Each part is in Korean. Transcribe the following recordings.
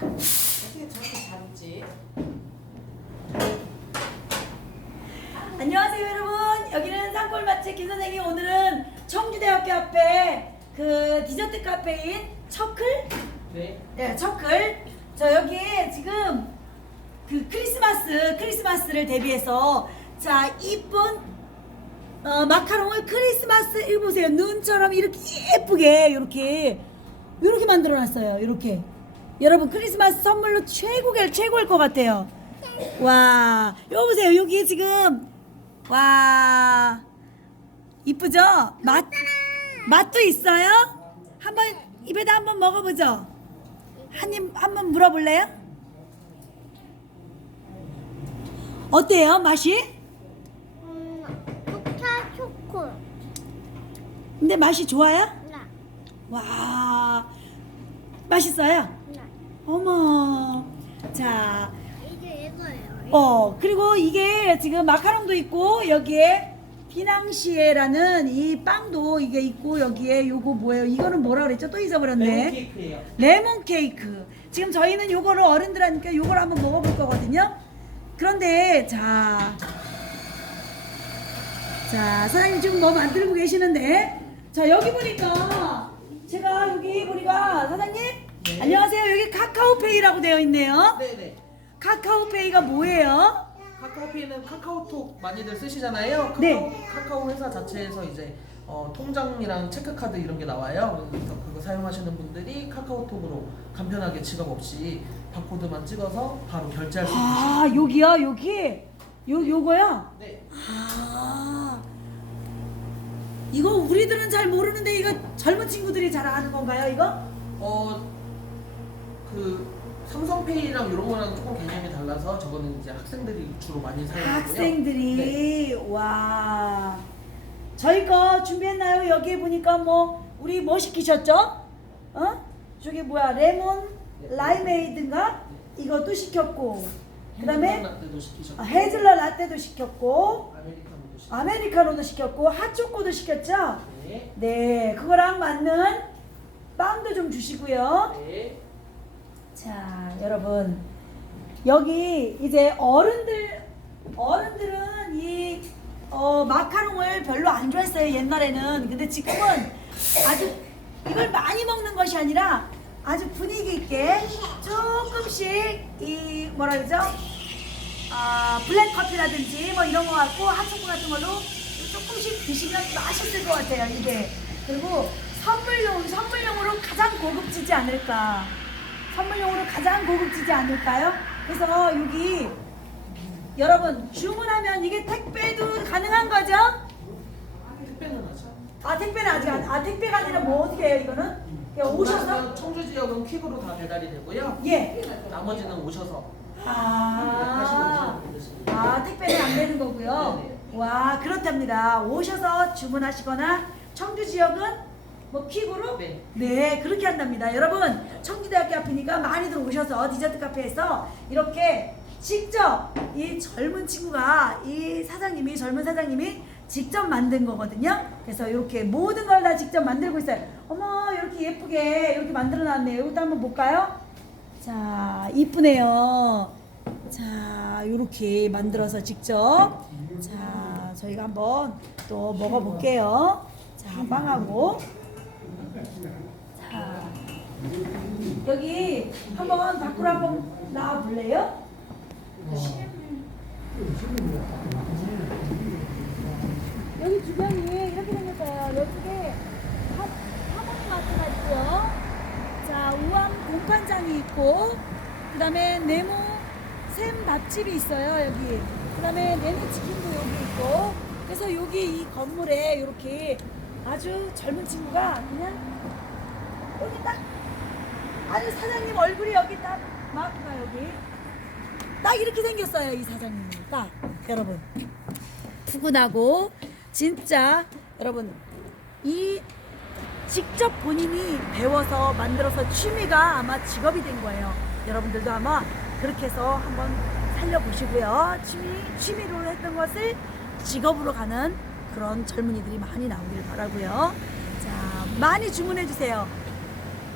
어떻게 저렇게 잡지? 안녕하세요 여러분. 여기는 산골 맛집 김 선생님. 오늘은 청주대학교 앞에 그 디저트 카페인 처클? 네. 네 처클. 저 여기에 지금 그 크리스마스 크리스마스를 대비해서 자 이쁜 어, 마카롱을 크리스마스 이거 보세요. 눈처럼 이렇게 예쁘게 이렇게 이렇게 만들어놨어요. 이렇게 여러분 크리스마스 선물로 최고일 최고일 것 같아요. 와 여기 보세요. 여기 지금 와 이쁘죠? 맛 맛도 있어요? 한번 입에다 한번 먹어보죠. 한입 한번 물어볼래요? 어때요 맛이? 음, 녹차 초코. 근데 맛이 좋아요? 나, 와 맛있어요? 나. 어머. 자. 이게 이거예요. 어 그리고 이게 지금 마카롱도 있고 여기에 피낭시에라는 이 빵도 이게 있고 여기에 요거 뭐예요? 이거는 뭐라 그랬죠? 또 잊어버렸네. 레몬 케이크예요. 레몬 케이크. 지금 저희는 요거를 어른들하니까 요걸 한번 먹어볼 거거든요. 그런데 자. 자, 사장님 지금 뭐 만들고 계시는데? 자 여기 보니까 제가 여기 보니까 사장님? 네. 안녕하세요 여기 카카오페이라고 되어 있네요 네네. 카카오페이가 뭐예요? 카카오페이는 카카오톡 많이들 쓰시잖아요. 카카오, 네. 카카오 회사 자체에서 이제 어, 통장이랑 체크카드 이런 게 나와요. 그래서 그거 사용하시는 분들이 카카오톡으로 간편하게 지갑 없이 바코드만 찍어서 바로 결제할 수 있는 아 여기야 여기 요 요거야? 네. 아 이거 우리들은 잘 모르는데 이거 젊은 친구들이 잘 아는 건가요 이거? 어, 그 삼성페이랑 이런 거랑 조금 개념이 달라서 저거는 이제 학생들이 주로 많이 사용하고요. 학생들이 네. 와 저희 거 준비했나요? 여기 보니까 뭐 우리 뭐 시키셨죠? 어? 저기 뭐야 레몬 네. 라이메이드인가? 이것도 시켰고 그다음에 라떼도 시키셨고 아, 헤즐넛 라떼도 시켰고 아메리카노도 시켰고 아메리카노도 시켰고 핫초코도 시켰죠? 네. 네 그거랑 맞는 빵도 좀 주시고요 네. 자 여러분. 여기 이제 어른들 어른들은 이 어, 마카롱을 별로 안 좋아했어요 옛날에는. 근데 지금은 아주 이걸 많이 먹는 것이 아니라 아주 분위기 있게 조금씩 이 뭐라 그러죠? 아 블랙 커피라든지 뭐 이런 거 갖고 핫초코 같은 걸로 조금씩 드시면 맛있을 것 같아요 이게. 그리고 선물용 선물용으로 가장 고급지지 않을까 선물용으로 가장 고급지지 않을까요? 그래서 여기 여러분 주문하면 이게 택배도 가능한 거죠? 택배는 하죠. 아 택배는 아직 안, 아 택배가 아니라 뭐 어떻게 해요 이거는? 그냥 오셔서 청주 지역은 퀵으로 다 배달이 되고요. 예. 나머지는 오셔서 아, 되십니다. 아 택배는 안 되는 거고요. 네네. 와 그렇답니다. 오셔서 주문하시거나 청주 지역은 뭐 퀵으로 네. 네 그렇게 한답니다. 여러분 청주대학교 앞이니까 많이들 오셔서 디저트 카페에서 이렇게 직접 이 젊은 친구가 이 사장님이 젊은 사장님이 직접 만든 거거든요. 그래서 이렇게 모든 걸 다 직접 만들고 있어요. 어머 이렇게 예쁘게 이렇게 만들어 놨네요. 이것도 한번 볼까요? 자 이쁘네요. 자 이렇게 만들어서 직접 자 저희가 한번 또 먹어 볼게요. 자 빵하고 자 여기 한번 밖으로 한번 나와 볼래요? 여기 주변이 이렇게 생겼어요. 이쪽에 하모니 마트가 있고요. 자 우암 공판장이 있고 그 다음에 네모 샘 밥집이 있어요 여기 그 다음에 네모 치킨도 여기 있고 그래서 여기 이 건물에 이렇게 아주 젊은 친구가 그냥 여기 딱 아주 사장님 얼굴이 여기 딱 마크가 여기. 딱 이렇게 생겼어요 이 사장님이 딱. 여러분. 푸근하고 진짜 여러분 이 직접 본인이 배워서 만들어서 취미가 아마 직업이 된 거예요. 여러분들도 아마 그렇게 해서 한번 살려보시고요. 취미, 취미로 했던 것을 직업으로 가는 그런 젊은이들이 많이 나오길 바라고요. 자, 많이 주문해 주세요.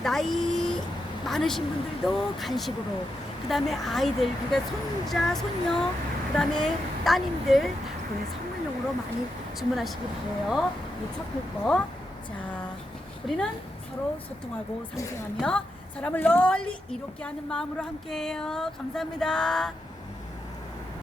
나이 많으신 분들도 간식으로 그 다음에 아이들 그러니까 손자 손녀 그 다음에 따님들 다그 선물용으로 많이 주문하시기 바래요. 이 척클 거. 자, 우리는 서로 소통하고 상생하며 사람을 널리 이롭게 하는 마음으로 함께해요. 감사합니다.